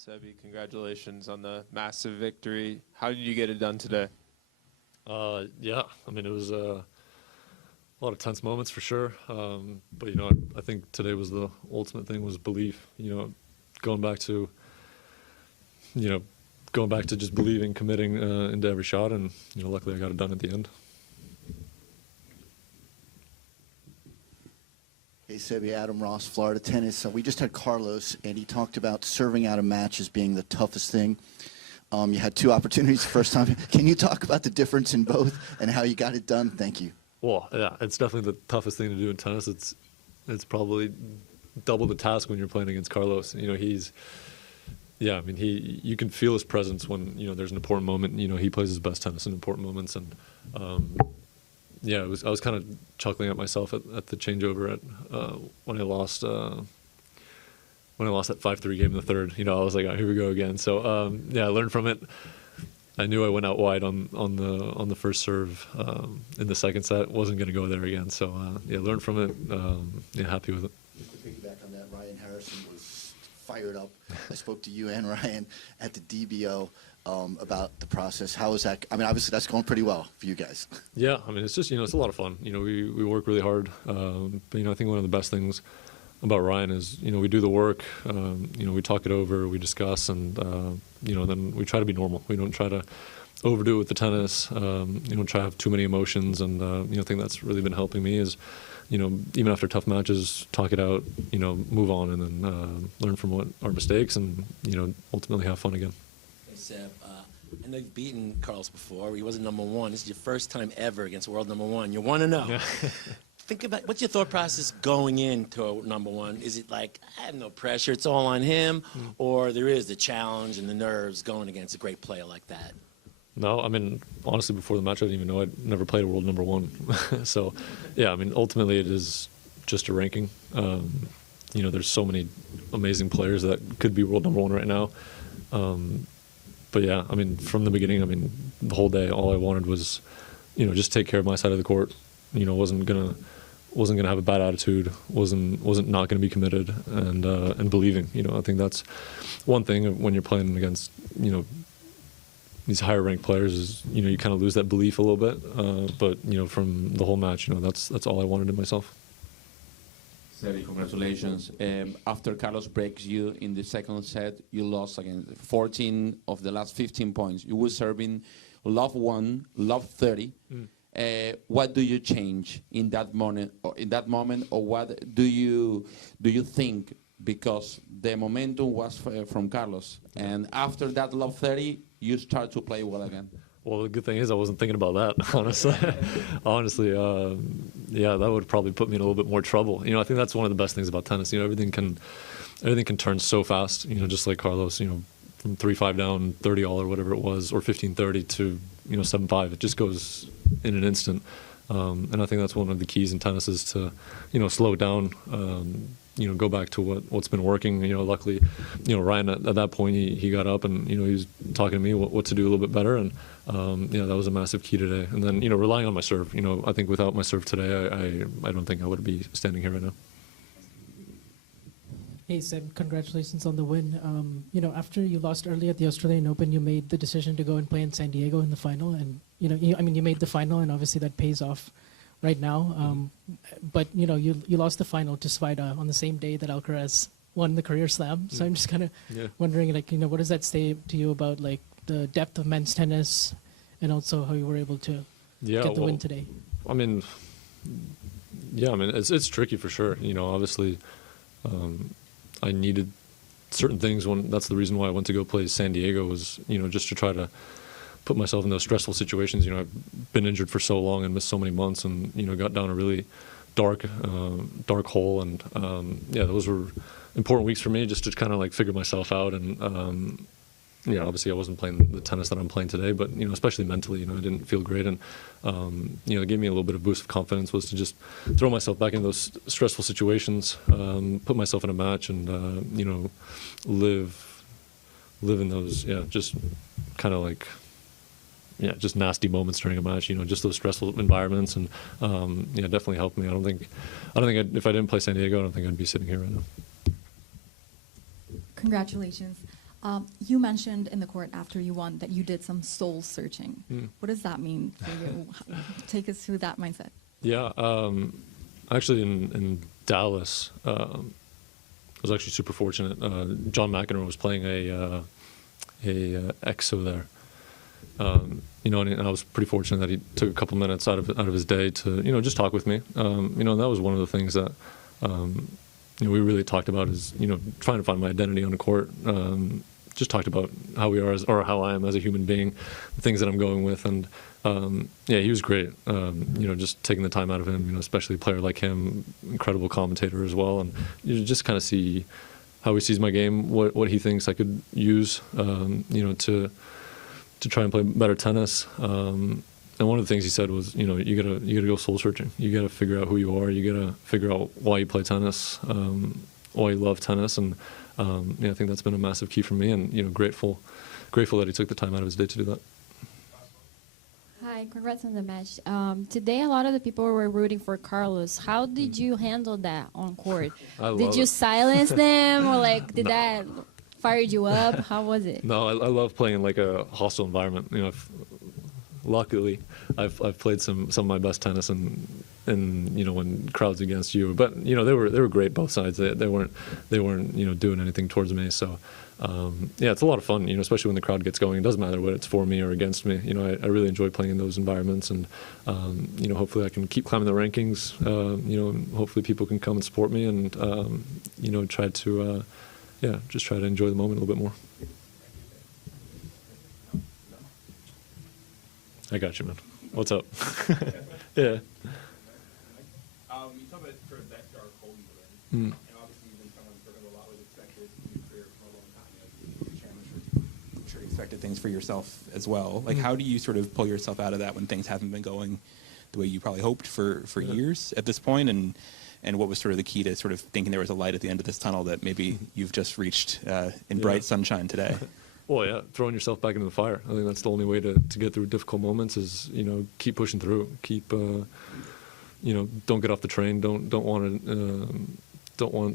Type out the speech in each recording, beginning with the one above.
Sebi, congratulations on the massive victory. How did you get it done today? Yeah, I mean, it was a lot of tense moments for sure. But, I think today was the ultimate thing was belief, going back to, just believing, committing into every shot. And, luckily I got it done at the end. Hey, Sebi, Adam Ross, Florida Tennis. We just had Carlos, and he talked about serving out a match as being the toughest thing. You had 2 opportunities the first time. Can you talk about the difference in both and how you got it done? Thank you. Well, yeah, it's definitely the toughest thing to do in tennis. It's probably double the task when you're playing against Carlos. You can feel his presence when, there's an important moment. He plays his best tennis in important moments. And, I was kind of chuckling at myself at the changeover when I lost that 5-3 game in the third. I was like, oh, here we go again. So I learned from it. I knew I went out wide on the first serve in the second set. Wasn't going to go there again. So learned from it. Happy with it. Just to piggyback on that, Ryan Harrison was fired up. I spoke to you and Ryan at the DBO about the process. How is that? I mean, obviously that's going pretty well for you guys. Yeah, I mean, it's just it's a lot of fun. We work really hard. But I think one of the best things about Ryan is we do the work. We talk it over, we discuss, and then we try to be normal. We don't try to overdo it with the tennis. Don't try to have too many emotions, and I think that's really been helping me is even after tough matches, talk it out, move on, and then learn from our mistakes, and ultimately have fun again. Hey Seb, I know you've beaten Carlos before. He wasn't #1. This is your first time ever against world #1. You're 1-0. Yeah. Think about what's your thought process going into a #1. Is it like I have no pressure, it's all on him, or there is the challenge and the nerves going against a great player like that? No, I mean honestly, before the match, I didn't even know I'd never played a world #1. So, yeah, I mean ultimately it is just a ranking. There's so many amazing players that could be world #1 right now. But yeah, I mean from the beginning, I mean the whole day, all I wanted was, just take care of my side of the court. Wasn't gonna have a bad attitude. Wasn't not gonna be committed, and believing. I think that's one thing when you're playing against these higher ranked players is you kind of lose that belief a little bit. But from the whole match, that's all I wanted in myself. Sebi, congratulations. After Carlos breaks you in the second set, you lost again 14 of the last 15 points. You were serving love 1, love 30. What do you change in that moment? Or what do you think? Because the momentum was from Carlos, and after that love 30, you start to play well again. Well, the good thing is I wasn't thinking about that, honestly. That would probably put me in a little bit more trouble. I think that's one of the best things about tennis. Everything can turn so fast. Just like Carlos. From 3-5 down, 30 all or whatever it was, or 15-30 to 7-5. It just goes in an instant. And I think that's one of the keys in tennis is to slow down. Go back to what's been working. Luckily, Ryan at that point he got up and he was talking to me what to do a little bit better, and that was a massive key today. And then relying on my serve. I think without my serve today, I don't think I would be standing here right now. Hey Seb, congratulations on the win. After you lost early at the Australian Open, you made the decision to go and play in San Diego in the final, and you made the final, and obviously that pays off right now. But you lost the final to Svida on the same day that Alcaraz won the career slam. So I'm just kind of wondering, what does that say to you about the depth of men's tennis, and also how you were able to get the win today? I mean, it's tricky for sure. Obviously. I needed certain things that's the reason why I went to go play San Diego was, just to try to put myself in those stressful situations. I've been injured for so long and missed so many months and, got down a really dark hole. And, those were important weeks for me just to kind of figure myself out. And, obviously I wasn't playing the tennis that I'm playing today, but, especially mentally, I didn't feel great. And, it gave me a little bit of boost of confidence was to just throw myself back in those stressful situations, put myself in a match and, live in those, just kind of just nasty moments during a match, just those stressful environments. And, definitely helped me. I don't think if I didn't play San Diego, I don't think I'd be sitting here right now. Congratulations. You mentioned in the court after you won that you did some soul searching. What does that mean for you? Take us through that mindset. Yeah, actually in Dallas, I was actually super fortunate. John McEnroe was playing a EXO there. You know, and I was pretty fortunate that he took a couple minutes out of his day to, you know, just talk with me. You know, and that was one of the things that, you know, we really talked about is, you know, trying to find my identity on the court. Just talked about how we are or how I am as a human being, the things that I'm going with, and yeah, he was great. You know, just taking the time out of him, you know, especially a player like him, incredible commentator as well, and you just kind of see how he sees my game, what he thinks I could use, you know, to try and play better tennis. And one of the things he said was, you know, you gotta go soul searching. You gotta figure out who you are. You gotta figure out why you play tennis, why you love tennis, and you know, I think that's been a massive key for me. And you know, grateful that he took the time out of his day to do that. Hi, congrats on the match. Today, a lot of the people were rooting for Carlos. How did you handle that on court? Did you silence them, or like did that fire you up? How was it? No, I love playing in like a hostile environment. You know, luckily, I've played some of my best tennis and you know, when crowds against you. But you know, they were great both sides. They weren't you know, doing anything towards me. So yeah, it's a lot of fun. You know, especially when the crowd gets going. It doesn't matter whether it's for me or against me. You know, I really enjoy playing in those environments, and you know, hopefully I can keep climbing the rankings. You know, and hopefully people can come and support me, and you know, try to yeah, just try to enjoy the moment a little bit more. I got you, man. What's up? Yeah. You talk about sort of that dark hole you were in, and obviously you've been someone sort of a lot was expected in your career for a long time. You know, you're chairman, I'm sure you expected things for yourself as well. Like, how do you sort of pull yourself out of that when things haven't been going the way you probably hoped for years at this point? And what was sort of the key to sort of thinking there was a light at the end of this tunnel that maybe you've just reached in bright sunshine today? Well, yeah, throwing yourself back into the fire. I think that's the only way to get through difficult moments is, you know, keep pushing through, keep, you know, don't get off the train, don't want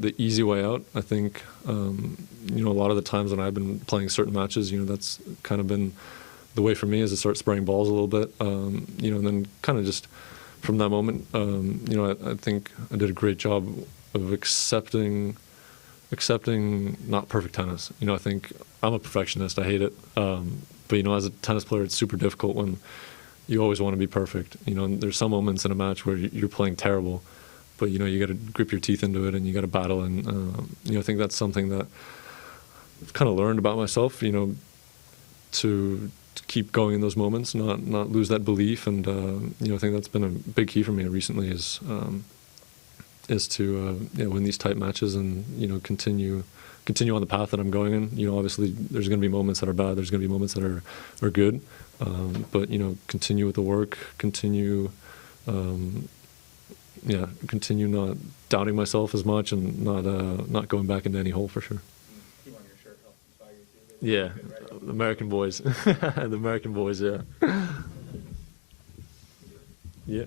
the easy way out. I think, you know, a lot of the times when I've been playing certain matches, you know, that's kind of been the way for me is to start spraying balls a little bit, you know, and then kind of just from that moment, you know, I think I did a great job of accepting not perfect tennis. You know, I think I'm a perfectionist. I hate it. But, you know, as a tennis player, it's super difficult when you always want to be perfect. You know, and there's some moments in a match where you're playing terrible, but, you know, you got to grip your teeth into it and you got to battle. And, you know, I think that's something that I've kind of learned about myself, you know, to keep going in those moments, not lose that belief. And, you know, I think that's been a big key for me recently is to win these tight matches and, you know, continue on the path that I'm going in. You know, obviously there's going to be moments that are bad, there's going to be moments that are good, but, you know, continue with the work, continue not doubting myself as much and not going back into any hole for sure. Yeah, the American boys, the American boys, yeah. Yeah.